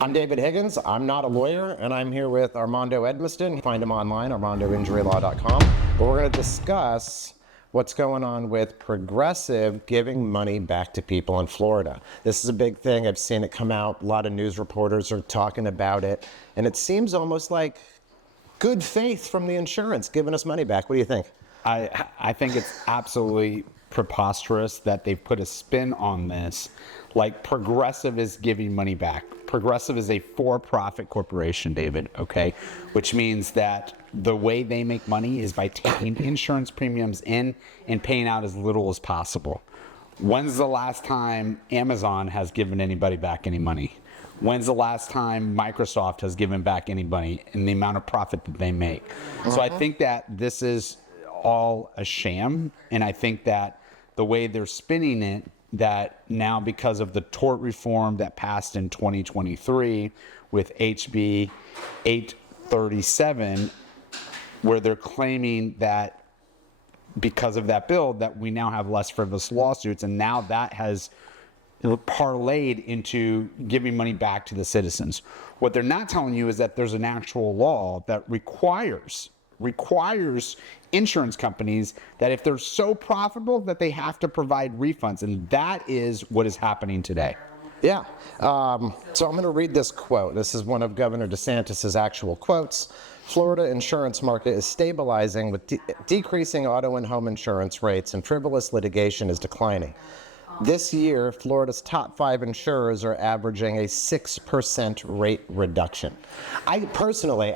I'm David Higgins. I'm not a lawyer, and I'm here with Armando Edmiston. Find him online, armandoinjurylaw.com. But we're going to discuss what's going on with Progressive giving money back to people in Florida. This is a big thing. I've seen it come out. A lot of news reporters are talking about it, and it seems almost like good faith from the insurance giving us money back. What do you think? I think it's absolutely preposterous that they've put a spin on this. Like Progressive is giving money back. Progressive is a for-profit corporation, David, okay? Which means that the way they make money is by taking insurance premiums in and paying out as little as possible. When's the last time Amazon has given anybody back any money? When's the last time Microsoft has given back any money in the amount of profit that they make? So I think that this is all a sham, and I think that the way they're spinning it, that now because of the tort reform that passed in 2023 with HB 837, where they're claiming that because of that bill that we now have less frivolous lawsuits, and now that has parlayed into giving money back to the citizens. What they're not telling you is that there's an actual law that requires insurance companies that if they're so profitable that they have to provide refunds, and that is what is happening today. Yeah. So I'm going to read this quote. This is one of Governor DeSantis's actual quotes. Florida insurance market is stabilizing with decreasing auto and home insurance rates, and frivolous litigation is declining. This year, Florida's top 5 insurers are averaging a 6% rate reduction. I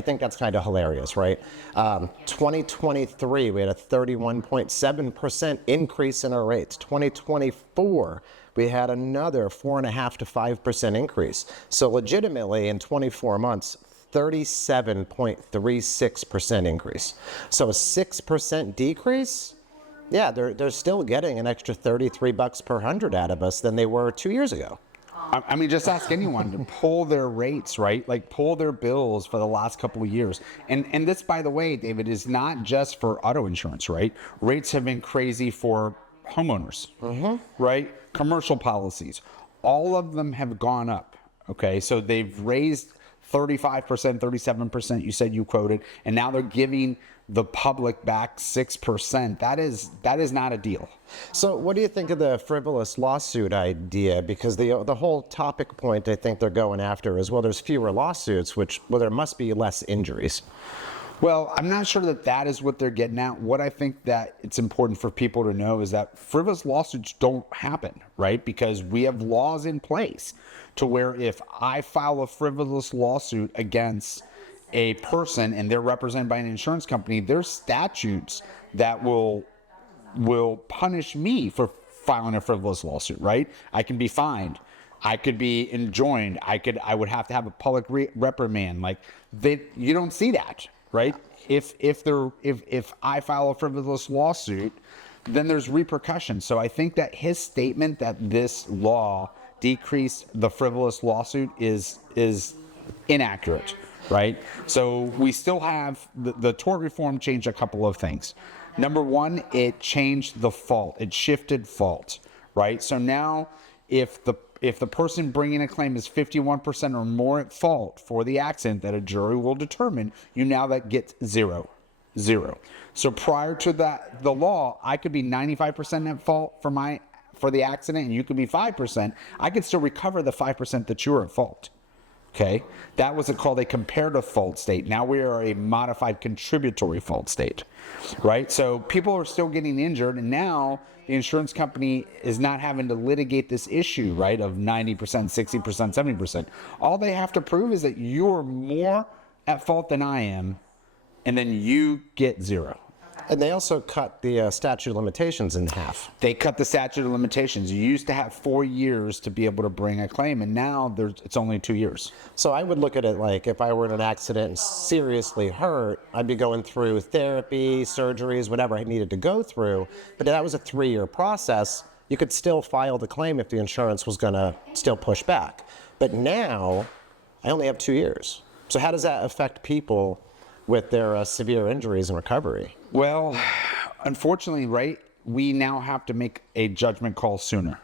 think that's kind of hilarious, right? 2023, we had a 31.7% increase in our rates. 2024, we had another 4.5% to 5% increase. So legitimately, in 24 months, 37.36% increase. So a 6% decrease? Yeah, they're still getting an extra $33 per hundred out of us than they were 2 years ago. I mean, just ask anyone to pull their rates, right? Like pull their bills for the last couple of years. And this, by the way, David, is not just for auto insurance, right? Rates have been crazy for homeowners, right? Commercial policies. All of them have gone up, okay? So they've raised 35%, 37%, you said you quoted, and now they're giving the public back 6%. That is not a deal. So what do you think of the frivolous lawsuit idea? Because the whole topic point I think they're going after is, well, there's fewer lawsuits, there must be less injuries. Well, I'm not sure that is what they're getting at. What I think that it's important for people to know is that frivolous lawsuits don't happen, right? Because we have laws in place to where if I file a frivolous lawsuit against a person and they're represented by an insurance company, there's statutes that will punish me for filing a frivolous lawsuit, right? I can be fined. I could be enjoined. I would have to have a public reprimand. Like you don't see that, right? If I file a frivolous lawsuit, then there's repercussions. So I think that his statement that this law decreased the frivolous lawsuit is inaccurate, right? So we still have the tort reform changed a couple of things. Number one, it changed the fault. It shifted fault, right? So now if the person bringing a claim is 51% or more at fault for the accident that a jury will determine, you now that gets zero. So prior to that, the law, I could be 95% at fault for the accident, and you could be 5%. I could still recover the 5% that you're at fault. Okay, that was called a comparative fault state. Now we are a modified contributory fault state, right? So people are still getting injured, and now the insurance company is not having to litigate this issue, right, of 90%, 60%, 70%. All they have to prove is that you're more at fault than I am, and then you get zero. And they also cut the statute of limitations in half. They cut the statute of limitations. You used to have 4 years to be able to bring a claim, and now it's only 2 years. So I would look at it like if I were in an accident and seriously hurt, I'd be going through therapy, surgeries, whatever I needed to go through. But that was a 3-year process. You could still file the claim if the insurance was going to still push back. But now I only have 2 years. So how does that affect people with their severe injuries and recovery? Well, unfortunately, right, we now have to make a judgment call sooner,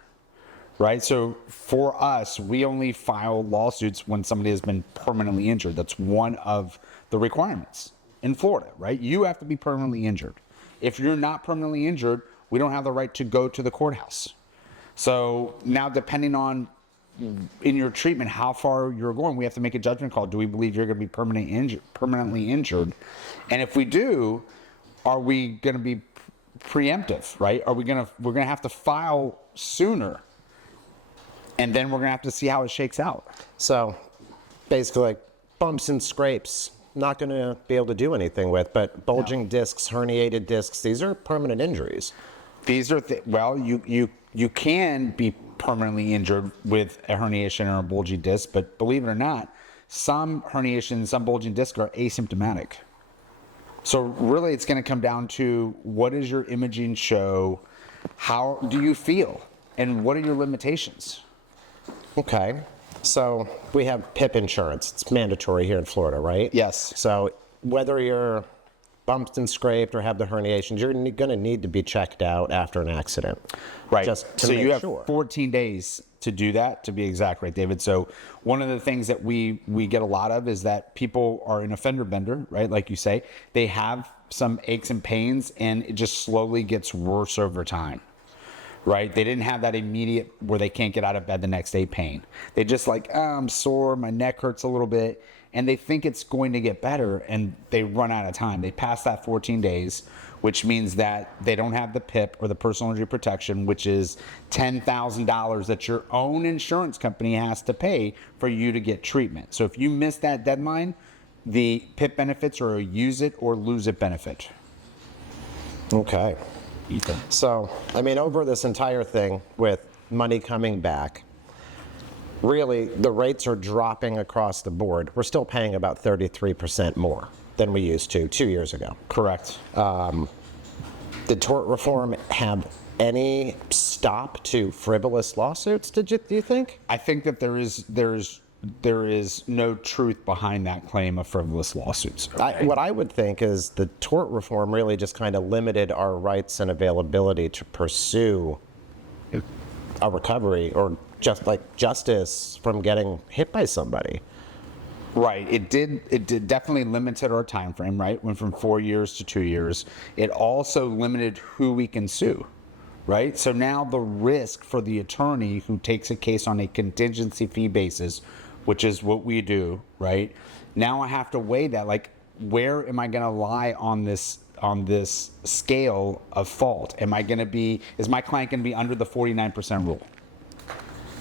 right? So for us, we only file lawsuits when somebody has been permanently injured. That's one of the requirements in Florida, right? You have to be permanently injured. If you're not permanently injured, we don't have the right to go to the courthouse. So now, depending on in your treatment how far you're going, we have to make a judgment call. Do we believe you're going to be permanently injured? And if we do, are we going to be preemptive, right? We're going to have to file sooner, and then we're going to have to see how it shakes out. So basically, like bumps and scrapes, not going to be able to do anything with, but bulging discs, herniated discs, these are permanent injuries. These are, well, you can be permanently injured with a herniation or a bulging disc, but believe it or not, some herniations, some bulging discs are asymptomatic. So really, it's going to come down to what does your imaging show, how do you feel, and what are your limitations? Okay. So we have PIP insurance. It's mandatory here in Florida, right? Yes. So whether you're bumped and scraped or have the herniations, you're going to need to be checked out after an accident. Right. Just to so make you have sure. 14 days to do that, to be exact, right, David? So one of the things that we get a lot of is that people are an offender bender, right? Like you say, they have some aches and pains, and it just slowly gets worse over time. Right? They didn't have that immediate where they can't get out of bed the next day pain. They just like, oh, I'm sore, my neck hurts a little bit, and they think it's going to get better, and they run out of time. They pass that 14 days, which means that they don't have the PIP or the personal injury protection, which is $10,000 that your own insurance company has to pay for you to get treatment. So if you miss that deadline, the PIP benefits are a use it or lose it benefit. Okay. Ethan. So, I mean, over this entire thing with money coming back, really the rates are dropping across the board. We're still paying about 33% more than we used to 2 years ago. Correct. Did tort reform have any stop to frivolous lawsuits, do you think? I think that there is no truth behind that claim of frivolous lawsuits. What I would think is the tort reform really just kind of limited our rights and availability to pursue a recovery or just like justice from getting hit by somebody. Right. It did definitely limited our time frame, right? Went from 4 years to 2 years. It also limited who we can sue, right? So now the risk for the attorney who takes a case on a contingency fee basis, which is what we do, right? Now I have to weigh that, like, where am I going to lie on this scale of fault? Is my client going to be under the 49% rule?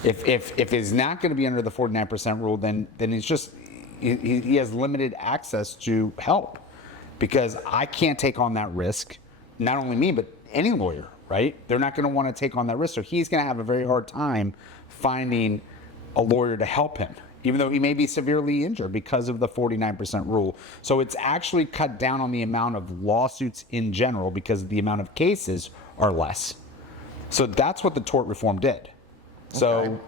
If it's not going to be under the 49% rule, then he has limited access to help, because I can't take on that risk. Not only me, but any lawyer, right? They're not going to want to take on that risk. So he's going to have a very hard time finding a lawyer to help him, even though he may be severely injured because of the 49% rule. So it's actually cut down on the amount of lawsuits in general because the amount of cases are less. So that's what the tort reform did. So,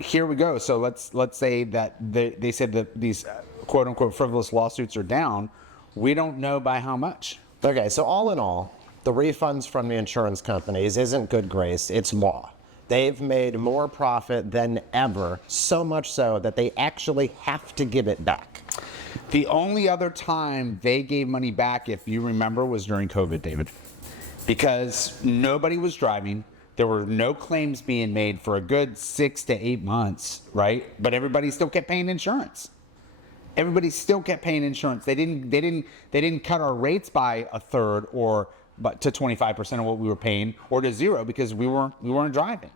here we go. So let's say that they said that these quote unquote frivolous lawsuits are down. We don't know by how much. Okay, so all in all, the refunds from the insurance companies isn't good grace, it's law. They've made more profit than ever, so much so that they actually have to give it back. The only other time they gave money back, if you remember, was during COVID, David, because nobody was driving. There were no claims being made for a good 6 to 8 months, right? But everybody still kept paying insurance. Everybody still kept paying insurance. They didn't cut our rates by a third but to 25% of what we were paying, or to zero, because we weren't driving,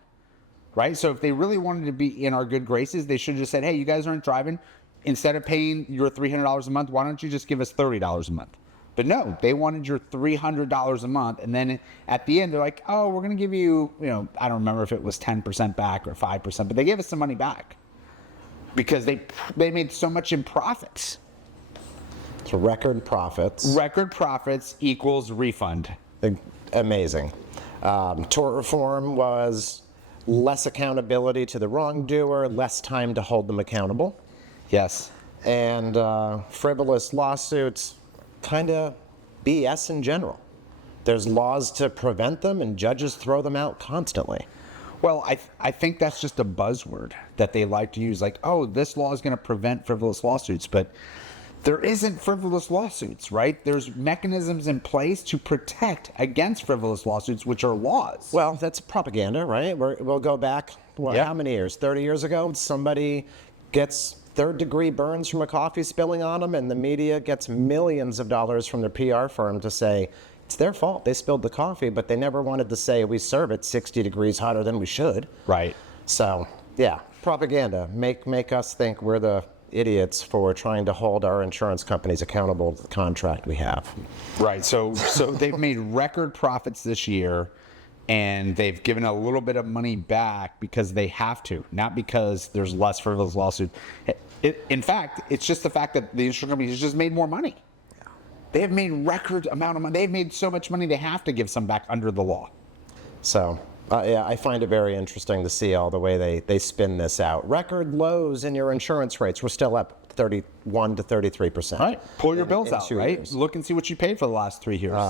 right? So if they really wanted to be in our good graces, they should have just said, hey, you guys aren't driving. Instead of paying your $300 a month, why don't you just give us $30 a month? But no, they wanted your $300 a month. And then at the end, they're like, oh, we're going to give you, I don't remember if it was 10% back or 5%, but they gave us some money back because they made so much in profits. So record profits. Record profits equals refund. Amazing. Tort reform was less accountability to the wrongdoer, less time to hold them accountable. Yes. And frivolous lawsuits, kind of BS in general. There's laws to prevent them, and judges throw them out constantly. Well, I think that's just a buzzword that they like to use. Like, oh, this law is going to prevent frivolous lawsuits. But there isn't frivolous lawsuits, right? There's mechanisms in place to protect against frivolous lawsuits, which are laws. Well, that's propaganda, right? We'll go back, how many years? 30 years ago, somebody gets third-degree burns from a coffee spilling on them, and the media gets millions of dollars from their PR firm to say, it's their fault. They spilled the coffee, but they never wanted to say we serve it 60 degrees hotter than we should. Right. So, yeah, propaganda. Make us think we're the idiots for trying to hold our insurance companies accountable to the contract we have. Right. So they've made record profits this year, and they've given a little bit of money back because they have to, not because there's less frivolous lawsuits. In fact, it's just the fact that the insurance companies just made more money. They have made record amount of money. They've made so much money they have to give some back under the law. So, yeah, I find it very interesting to see all the way they spin this out. Record lows in your insurance rates. We're still up 31 to 33%. All right. Pull your bills in out, 2 right? years. Look and see what you paid for the last 3 years.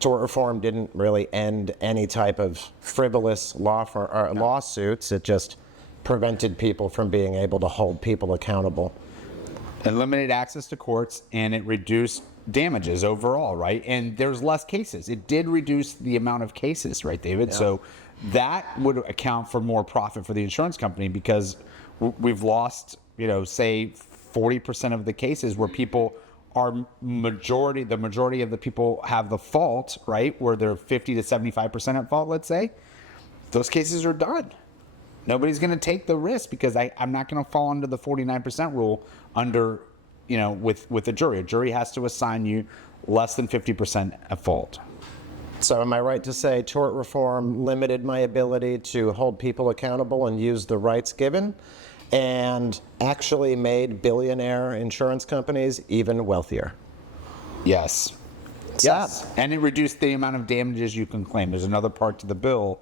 Tort reform didn't really end any type of frivolous lawsuits. It just prevented people from being able to hold people accountable. Eliminated access to courts, and it reduced damages overall, right? And there's less cases. It did reduce the amount of cases, right, David? Yeah. So that would account for more profit for the insurance company, because we've lost, say 40% of the cases where people are the majority of the people have the fault, right? Where they're 50 to 75% at fault, let's say. Those cases are done. Nobody's going to take the risk, because I'm not going to fall under the 49% rule with a jury. A jury has to assign you less than 50% at fault. So am I right to say tort reform limited my ability to hold people accountable and use the rights given, and actually made billionaire insurance companies even wealthier? Yes. Yes. And it reduced the amount of damages you can claim. There's another part to the bill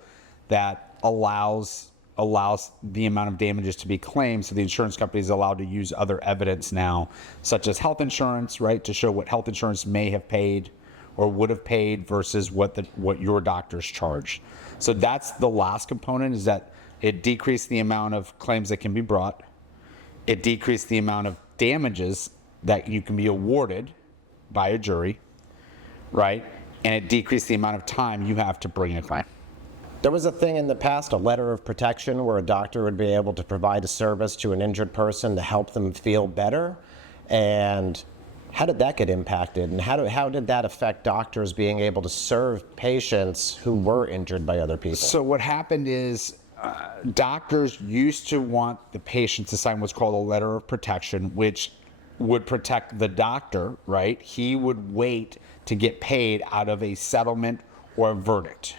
that allows the amount of damages to be claimed, so the insurance company is allowed to use other evidence now, such as health insurance, right, to show what health insurance may have paid or would have paid versus what your doctors charge. So that's the last component, is that it decreased the amount of claims that can be brought. It decreased the amount of damages that you can be awarded by a jury, right? And it decreased the amount of time you have to bring a claim. There was a thing in the past, a letter of protection, where a doctor would be able to provide a service to an injured person to help them feel better. And how did that get impacted? And how did that affect doctors being able to serve patients who were injured by other people? So what happened is doctors used to want the patients to sign what's called a letter of protection, which would protect the doctor, right? He would wait to get paid out of a settlement or a verdict.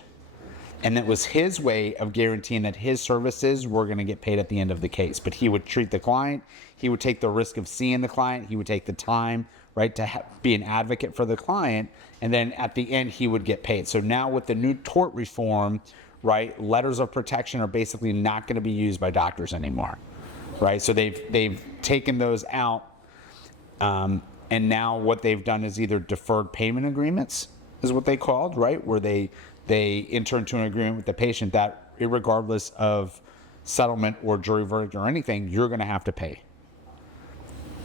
And it was his way of guaranteeing that his services were going to get paid at the end of the case. But he would treat the client. He would take the risk of seeing the client. He would take the time, right, to be an advocate for the client. And then at the end, he would get paid. So now with the new tort reform, right, letters of protection are basically not going to be used by doctors anymore, right? So they've taken those out. And now what they've done is either deferred payment agreements, is what they called, right, where they enter into an agreement with the patient that irregardless of settlement or jury verdict or anything, you're going to have to pay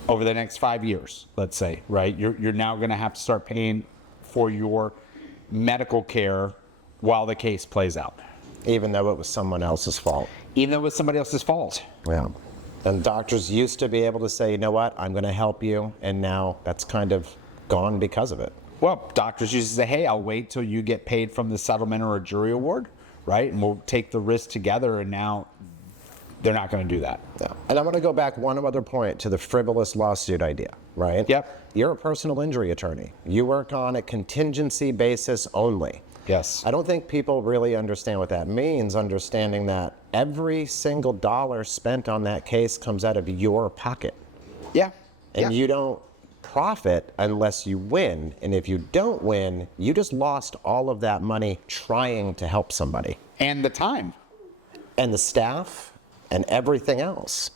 over the next 5 years, let's say, right? You're now going to have to start paying for your medical care while the case plays out. Even though it was someone else's fault. Even though it was somebody else's fault. Yeah. And doctors used to be able to say, you know what, I'm going to help you. And now that's kind of gone because of it. Well, doctors used to say, hey, I'll wait till you get paid from the settlement or a jury award, right? And we'll take the risk together. And now they're not going to do that. Yeah. And I'm going to go back one other point to the frivolous lawsuit idea, right? Yep. You're a personal injury attorney. You work on a contingency basis only. Yes. I don't think people really understand what that means, understanding that every single dollar spent on that case comes out of your pocket. Yeah. And you don't profit unless you win. And if you don't win, you just lost all of that money trying to help somebody. And the time. And the staff and everything else.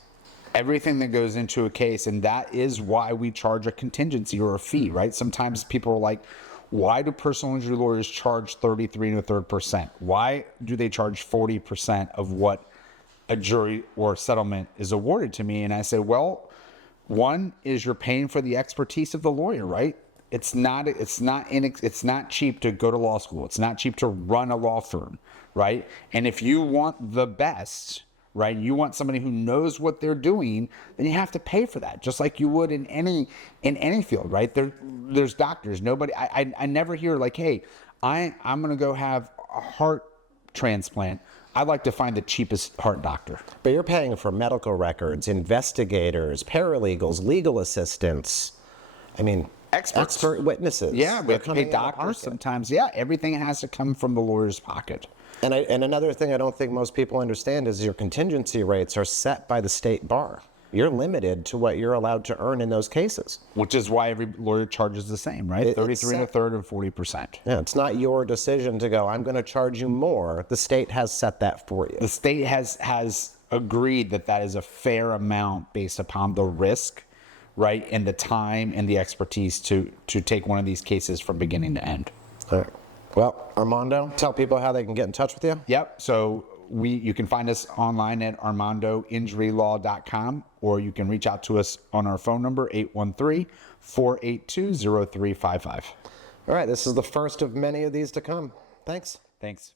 Everything that goes into a case. And that is why we charge a contingency or a fee, right? Sometimes people are like, Why do personal injury lawyers charge 33 1/3%? Why do they charge 40% of what a jury or settlement is awarded to me? And I say, well, one is you're paying for the expertise of the lawyer, right? It's not cheap to go to law school. It's not cheap to run a law firm, right? And if you want the best, right, you want somebody who knows what they're doing, then you have to pay for that, just like you would in any field, right? There's doctors. I never hear like, hey, I'm gonna go have a heart transplant. I'd like to find the cheapest heart doctor. But you're paying for medical records, investigators, paralegals, legal assistants. I mean, expert witnesses. Yeah, we have to pay doctors sometimes. Yeah, everything has to come from the lawyer's pocket. And another thing I don't think most people understand is your contingency rates are set by the state bar. You're limited to what you're allowed to earn in those cases. Which is why every lawyer charges the same, right? 33 1/3 and 40%. Yeah, it's not your decision to go, I'm going to charge you more. The state has set that for you. The state has agreed that is a fair amount based upon the risk, right? And the time and the expertise to take one of these cases from beginning to end. All right. Well, Armando, tell people how they can get in touch with you. Yep. So you can find us online at armandoinjurylaw.com, or you can reach out to us on our phone number, 813-482-0355. All right. This is the first of many of these to come. Thanks. Thanks.